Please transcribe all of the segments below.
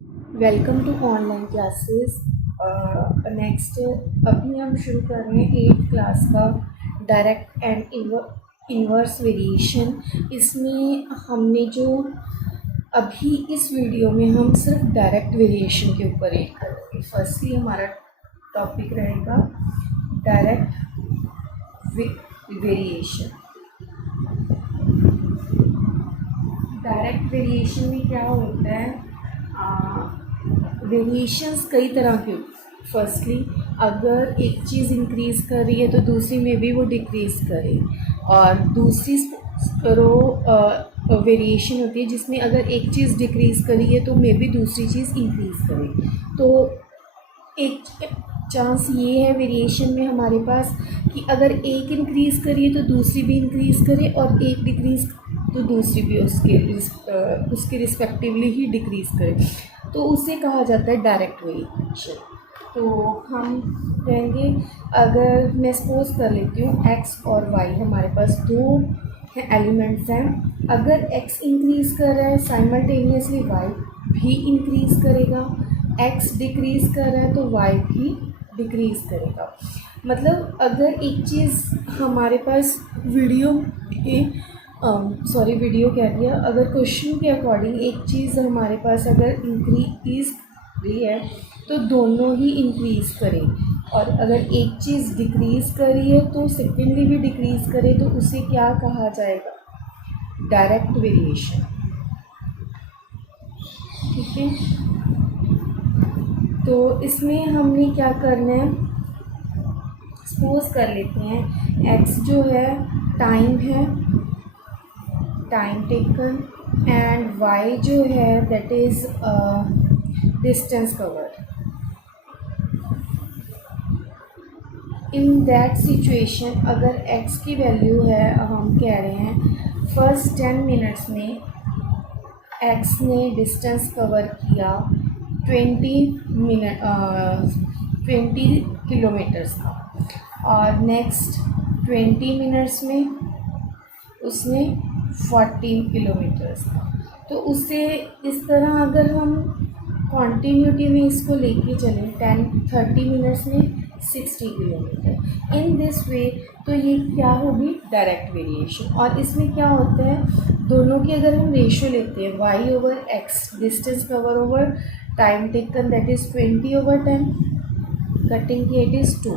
Welcome to online classes. Next अभी हम शुरू कर रहे हैं 8th क्लास का डायरेक्ट एंड इन्वर्स वेरिएशन। इसमें हमने जो अभी इस वीडियो में हम सिर्फ डायरेक्ट वेरिएशन के ऊपर रीड करेंगे। फर्स्टली हमारा टॉपिक रहेगा डायरेक्ट वेरिएशन। डायरेक्ट वेरिएशन में क्या होता है, वेरिएशंस कई तरह की होती है। फर्स्टली अगर एक चीज़ इंक्रीज़ कर रही है तो दूसरी में भी वो डिक्रीज़ करे, और दूसरी रो वेरिएशन होती है जिसमें अगर एक चीज़ डिक्रीज़ करी है तो मे भी दूसरी चीज़ इंक्रीज़ करे। तो एक चांस ये है वेरिएशन में हमारे पास कि अगर एक इंक्रीज़ करिए तो दूसरी भी इंक्रीज़ करे, और एक डिक्रीज़ तो दूसरी भी उसके रिस्पेक्टिवली ही डिक्रीज़ करे। तो उसे कहा जाता है डायरेक्ट वेरिएशन। तो हम कहेंगे, अगर मैं सपोज कर लेती हूँ x और y हमारे पास दो एलिमेंट्स हैं। अगर x इंक्रीज़ कर रहा है साइमल्टेनियसली y भी इंक्रीज़ करेगा, x डिक्रीज़ कर रहा है तो y भी डिक्रीज़ करेगा। मतलब अगर एक चीज़ हमारे पास वीडियो कह दिया, अगर क्वेश्चन के अकॉर्डिंग एक चीज़ हमारे पास अगर इंक्रीज़ रही है तो दोनों ही इंक्रीज़ करें, और अगर एक चीज़ डिक्रीज़ करी है तो सेकेंडली भी डिक्रीज़ करे, तो उसे क्या कहा जाएगा, डायरेक्ट वेरिएशन। ठीक है, तो इसमें हमने क्या करना है, सपोज कर लेते हैं x जो है टाइम है, टाइम टेकन, एंड y जो है that is distance covered. In that situation अगर x की वैल्यू है, हम कह रहे हैं फर्स्ट 10 मिनट्स में x ने डिस्टेंस कवर किया 20 किलोमीटर्स का, और नेक्स्ट 20 मिनट्स में उसने 14 किलोमीटर्स का। तो उससे इस तरह अगर हम कॉन्टीन्यूटी में इसको लेके चलें 30 मिनट्स में 60 किलोमीटर, इन दिस वे, तो ये क्या होगी, डायरेक्ट वेरिएशन। और इसमें क्या होता है, दोनों की अगर हम रेशियो लेते हैं y over x, distance cover over time taken that is 20 over 10, cutting की it is 2,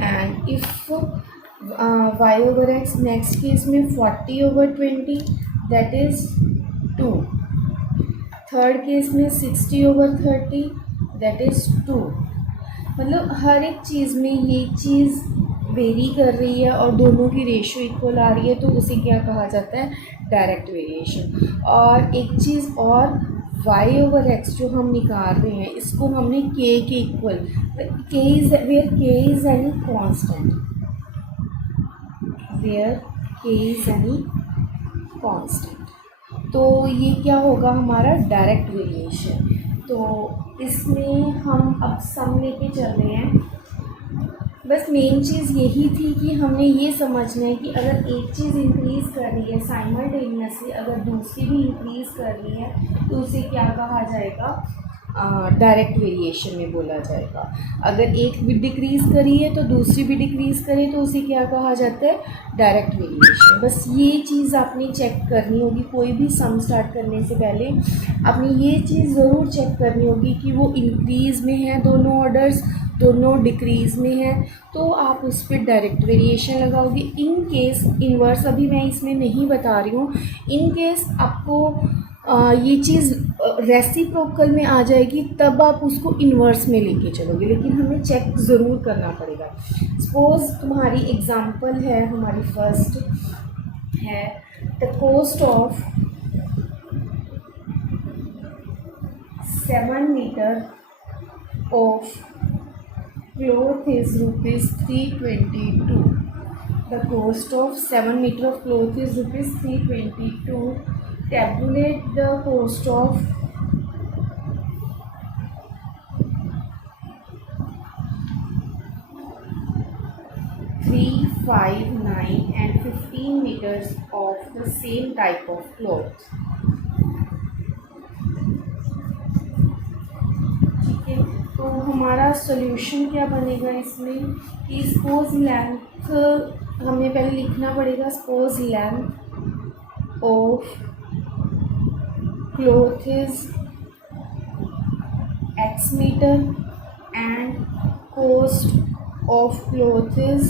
and if y over x next case में 40 over 20 that is 2, third case में 60 ओवर 30 दैट इज़ 2। मतलब हर एक चीज़ में ये चीज़ वेरी कर रही है और दोनों की रेशियो इक्वल आ रही है, तो उसे क्या कहा जाता है, डायरेक्ट वेरिएशन। और एक चीज़ और, y ओवर x जो हम निकाल रहे हैं इसको हमने k के equal, k is any constant, where k is any constant, तो ये क्या होगा, हमारा डायरेक्ट वेरिएशन। तो इसमें हम अब सम लेके चल रहे हैं। बस मेन चीज़ यही थी कि हमने ये समझना है कि अगर एक चीज़ इंक्रीज़ कर रही है साइमल्टेनियसली, अगर दूसरी भी इंक्रीज़ कर रही है तो उसे क्या कहा जाएगा, डायरेक्ट वेरिएशन में बोला जाएगा। अगर एक भी डिक्रीज़ करी है तो दूसरी भी डिक्रीज़ करे तो उसे क्या कहा जाता है, डायरेक्ट वेरिएशन। बस ये चीज़ आपने चेक करनी होगी, कोई भी सम स्टार्ट करने से पहले आपने ये चीज़ ज़रूर चेक करनी होगी कि वो इंक्रीज़ में है दोनों ऑर्डर्स, दोनों डिक्रीज़ में है, तो आप उस पर डायरेक्ट वेरिएशन लगाओगे। इन केस इन्वर्स अभी मैं इसमें नहीं बता रही हूँ, इन केस आपको ये चीज़ रेसिप्रोकल में आ जाएगी तब आप उसको इन्वर्स में लेके चलोगे, लेकिन हमें चेक ज़रूर करना पड़ेगा। सपोज तुम्हारी एग्जांपल है, हमारी फर्स्ट है the cost of 7 metre of cloth is rupees 322. The cost of 7 meter of cloth is rupees 322. Tabulate the cost of 3, 5, 9 and 15 meters of the same type of cloth. ठीक है। तो हमारा solution क्या बनेगा इसमें कि सपोज लेंथ हमें पहले लिखना पड़ेगा। Suppose length of cloth is x metre and cost of cloth is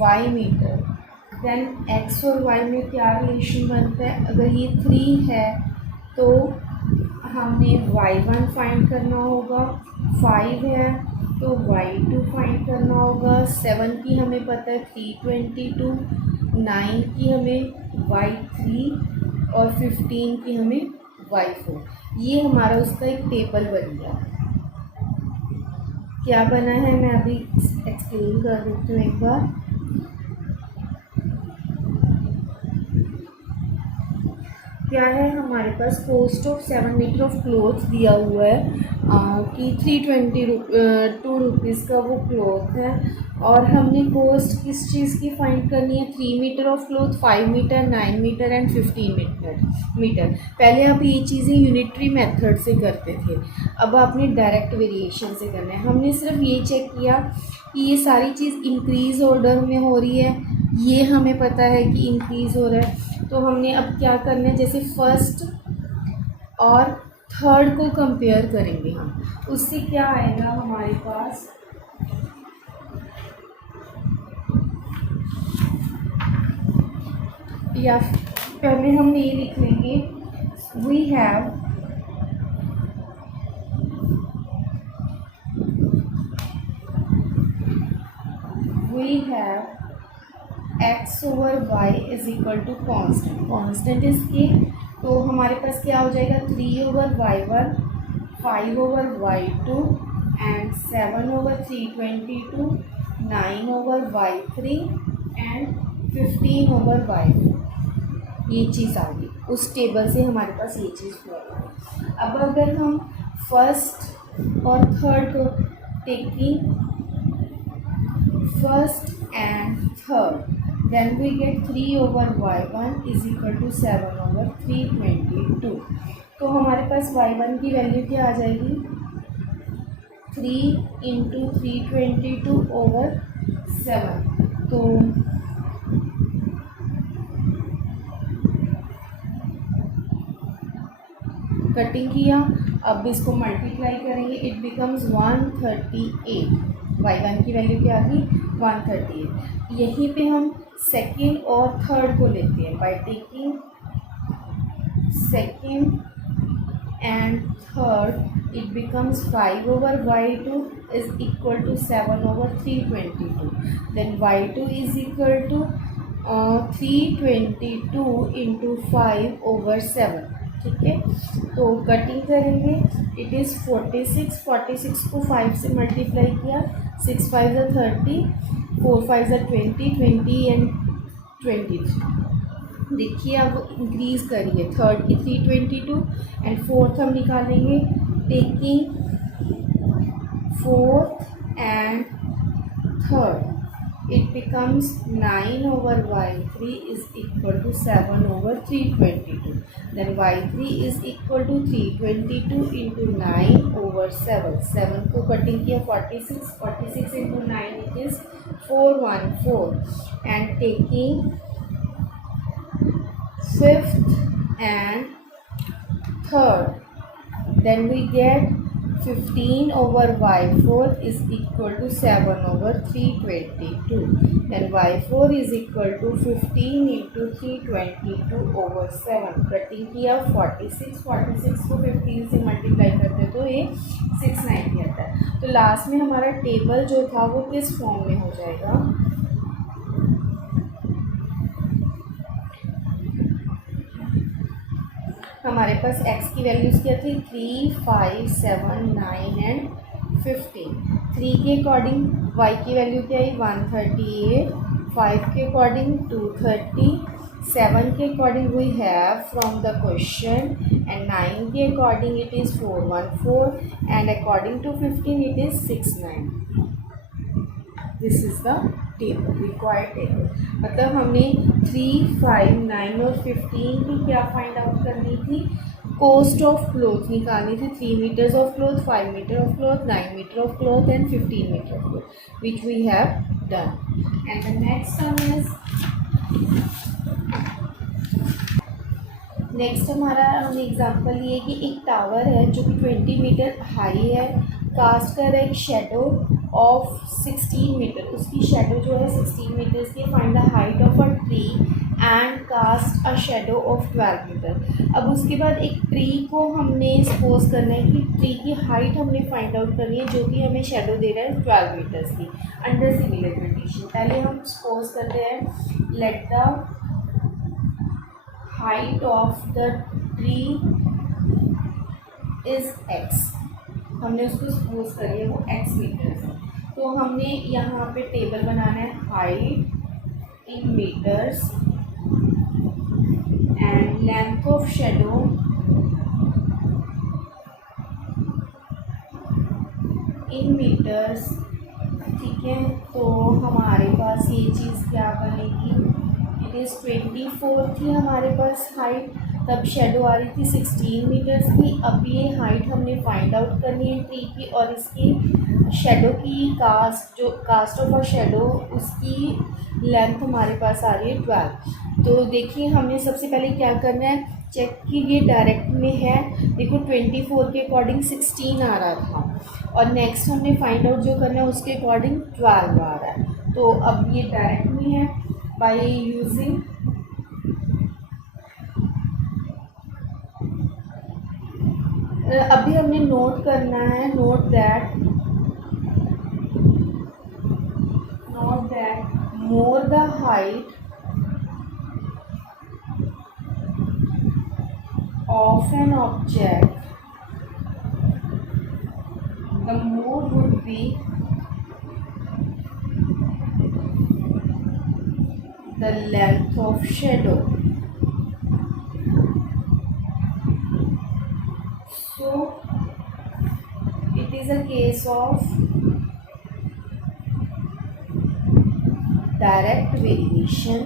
y metre. Then x और y में क्या रिलेशन बनता है? अगर ये 3 है तो हमने y1 फाइंड करना होगा, 5 है तो y2 फाइंड करना होगा, 7 की हमें पता है 322, 9 की हमें y3 और 15 की हमें y4। ये हमारा उसका एक टेबल बन गया। क्या बना है मैं अभी एक्सप्लेन कर देती हूँ एक बार। क्या है हमारे पास cost of 7 metre of cloth दिया हुआ है कि 322 रुपीज़ का वो क्लॉथ है, और हमने कॉस्ट किस चीज़ की फाइंड करनी है? 3 metre of cloth, 5 metre, 9 metre and 15 metre. पहले आप ये चीज़ें यूनिटरी मेथड से करते थे, अब आपने डायरेक्ट वेरिएशन से करना है। हमने सिर्फ ये चेक किया कि ये सारी चीज़ इंक्रीज़ ऑर्डर में हो रही है, ये हमें पता है कि इंक्रीज़ हो रहा है। तो हमने अब क्या करना है, जैसे फर्स्ट और थर्ड को कंपेयर करेंगे हम, उससे क्या आएगा हमारे पास? या पहले हम ये लिख लेंगे, we have x over y is equal to constant. Constant is K, तो हमारे पास क्या हो जाएगा? 3 over y1, 5 over y2 and 7 over 322, 9 over y3 and 15 over y4। ये चीज़ आ गई, उस टेबल से हमारे पास ये चीज़ हुआ। अब अगर हम फर्स्ट और थर्ड को taking first and third, then we get 3 over y1 is equal to 7 over 322। तो हमारे पास y1 की वैल्यू क्या आ जाएगी? 3 इंटू 322 ओवर 7। तो कटिंग किया, अब इसको मल्टीप्लाई करेंगे, इट बिकम्स 138। y1 की वैल्यू क्या आ गई? 138। यहीं पे हम सेकेंड और थर्ड को लेते हैं by taking second and third, it becomes 5 over y2 is equal to 7 over 322। Then y2 is equal to 322 into 5 over 7। ठीक है, तो कटिंग करेंगे, इट इज़ 46। 46 को 5 से मल्टीप्लाई किया, 6 5 ज़ा 30, 4 5 ज़ा 20, 20 एंड 23। देखिए अब इंक्रीज़ करिए, थर्ड की 322 एंड फोर्थ हम निकालेंगे taking fourth and third, it becomes 9 over y3 is equal to 7 over 322. Then y3 is equal to 322 into 9 over 7. 7 को कटिंग किया 46, 46 into 9 it is 414, and taking fifth and third, then we get 15 over y4 is equal to 7 over 322. Then y4 is equal to 15 into 322 over 7। Cutting किया 46, 46 को 15 से multiply करते तो ये 690 आता है। तो लास्ट में हमारा टेबल जो था वो किस फॉर्म में हो जाएगा? हमारे पास x की वैल्यूज़ क्या थी? 3, 5, 7, 9 एंड 15। 3 के अकॉर्डिंग y की वैल्यू क्या आई? 138। 5 के अकॉर्डिंग 230। 7 के according we have from the question, and 9 के according it is 414, and according to 15 it is 690। This is the table, required table. मतलब हमने 3, 5, 9 और 15 की क्या फाइंड आउट करनी थी, कॉस्ट ऑफ क्लोथ निकालनी थी। 3 metres of cloth, 5 metre of cloth, 9 metre of cloth and 15 metre of cloth, which we have done. And the next one is, next हमारा हमने एग्जांपल लिए कि एक टावर है जो कि 20 मीटर हाई है, कास्ट कर एक शेडो ऑफ 16 मीटर, उसकी शेडो जो है 16 मीटर्स की। Find the height of a tree and cast a shadow of 12 metre. अब उसके बाद एक ट्री को हमने सपोज करना है कि ट्री की हाइट हमने फाइंड आउट करनी है जो कि हमें शेडो दे रहा है 12 मीटर्स की अंडर सिमिलर कंडीशन। पहले हम सपोज करते हैं, let the height of the tree is x, हमने उसको सपोज करी है वो x मीटर्स है। तो हमने यहाँ पे टेबल बनाना है, height in metres and length of shadow in metres. ठीक है, तो हमारे पास ये चीज़ क्या बनेगी, इट इज़ 24 थी हमारे पास हाइट, तब शेडो आ रही थी 16 मीटर्स की। अब ये हाइट हमने फाइंड आउट करनी है ट्री की, और इसकी शेडो की कास्ट ऑफ अ शेडो, उसकी लेंथ हमारे पास आ रही है 12। तो देखिए हमने सबसे पहले क्या करना है, चेक कि ये डायरेक्ट में है। देखो 24 के अकॉर्डिंग 16 आ रहा था, और नेक्स्ट हमने फाइंड आउट जो करना है उसके अकॉर्डिंग 12 आ रहा है। तो अब ये डायरेक्ट में है बाय यूजिंग अभी हमने नोट करना है, note that more the height of an object, the more would be the length of shadow. So it is a case of direct variation,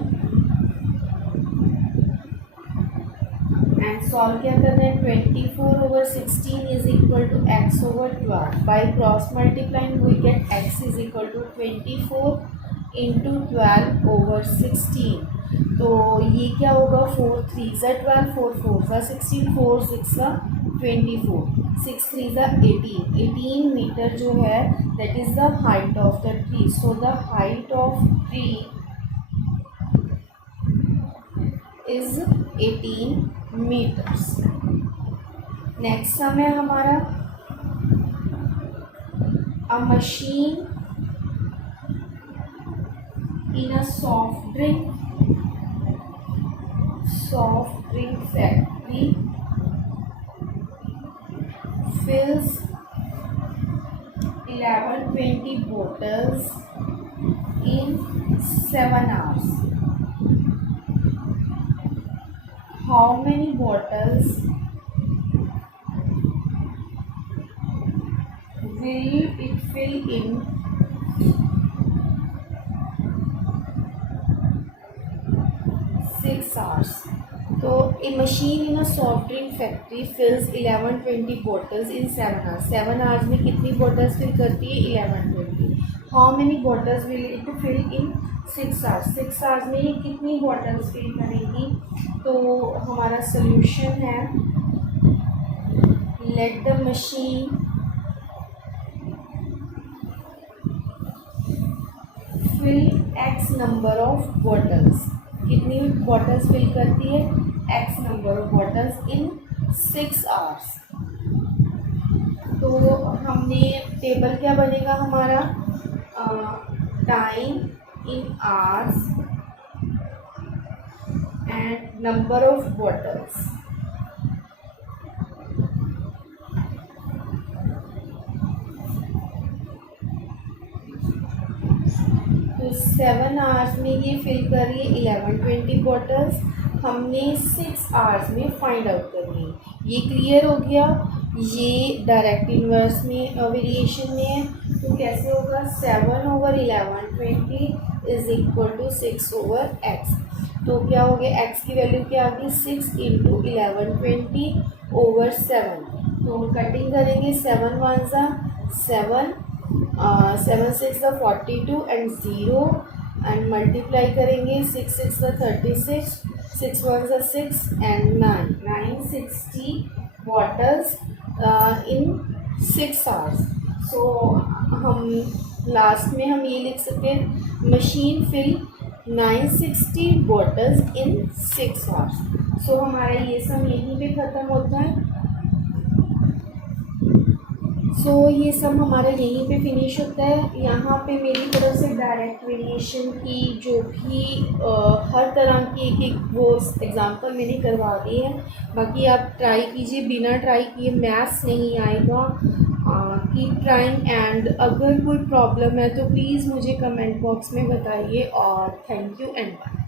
and solve क्या करना है, 24/16 is equal to x/12। By cross multiplying we get x is equal to 24 into 12/16। तो ये क्या होगा, 4 3 12, 4 4 16, 4 6 24, 6 3 18 metre जो है that is the height of the tree. So the height of tree is 18 metres. Next sum है हमारा, a machine in a soft drink factory fills 11-20 bottles in 7 hours. How many bottles will it fill in 6 hours? तो a machine in a soft drink factory fills 11-20 bottles in 7 hours. 7 hours में कितनी bottles fill करती है, 11-20. How many bottles will it fill in 6 hours? 6 hours में ये कितनी bottles fill करेगी? तो हमारा solution है, let the machine fill x number of bottles. कितनी bottles fill करती है, x number of bottles in 6 hours. तो हमने टेबल क्या बनेगा हमारा, time in hours and number of bottles. तो 7 आवर्स में ये फिल करिए 11-20 बॉटल्स, हमने 6 आवर्स में फाइंड आउट करनी है। ये क्लियर हो गया। ये डायरेक्ट इन्वर्स में वेरिएशन में है, तो कैसे होगा, 7/11 20 इज इक्वल टू 6/x। तो क्या हो गया, x की वैल्यू क्या आ गई 6 इंटू 1120/7। तो हम कटिंग करेंगे, 7 1 ज़ा 7, 7 6 ज़ा 42 एंड 0 एंड मल्टीप्लाई करेंगे, 6 6 ज़ा 36, 6 1 ज़ा 6 एंड 9 960 वाटर्स इन 6 आवर्स। सो हम लास्ट में हम ये लिख सकते हैं, मशीन फिल 960 बॉटल्स इन 6 आवर्स। सो हमारा ये सम यहीं पे ख़त्म होता है। सो ये सब हमारा यहीं पे फिनिश होता है। यहाँ पे मेरी तरफ से डायरेक्ट वेरिएशन की जो भी हर तरह की एक वो एग्जांपल मैंने करवा दी है। बाकी आप ट्राई कीजिए, बिना ट्राई किए मैथ्स नहीं आएगा। कीप ट्राइंग एंड अगर कोई प्रॉब्लम है तो प्लीज़ मुझे कमेंट बॉक्स में बताइए। और थैंक यू एंड बाय।